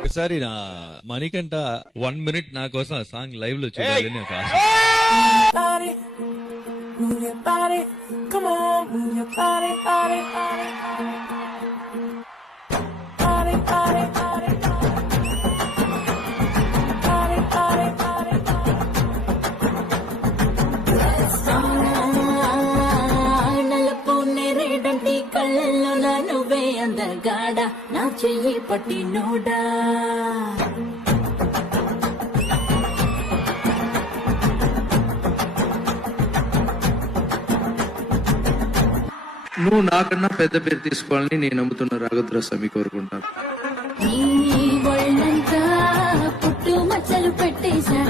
ఒకసారి నా మణికంఠ 1 minute నా కోసం ఆ సాంగ్ లైవ్ లో చూడాలని ఒక ఆశ. Body, move your body, come on, move your body, body, body, body, body, body, body, body, నలుపు నేరేడంటి కళ్ళల్లో నా నువ్వే అందగాడ నా చెయ్యి పట్టి నోడా నువ్వు నాకన్నా పెద్ద పేరు తీసుకోవాలని నేను నమ్ముతున్న రాఘవేంద్ర స్వామి కోరుకుంటాను. నీ ఒళ్ళంతా పుట్టు మచ్చలు పెట్టేశా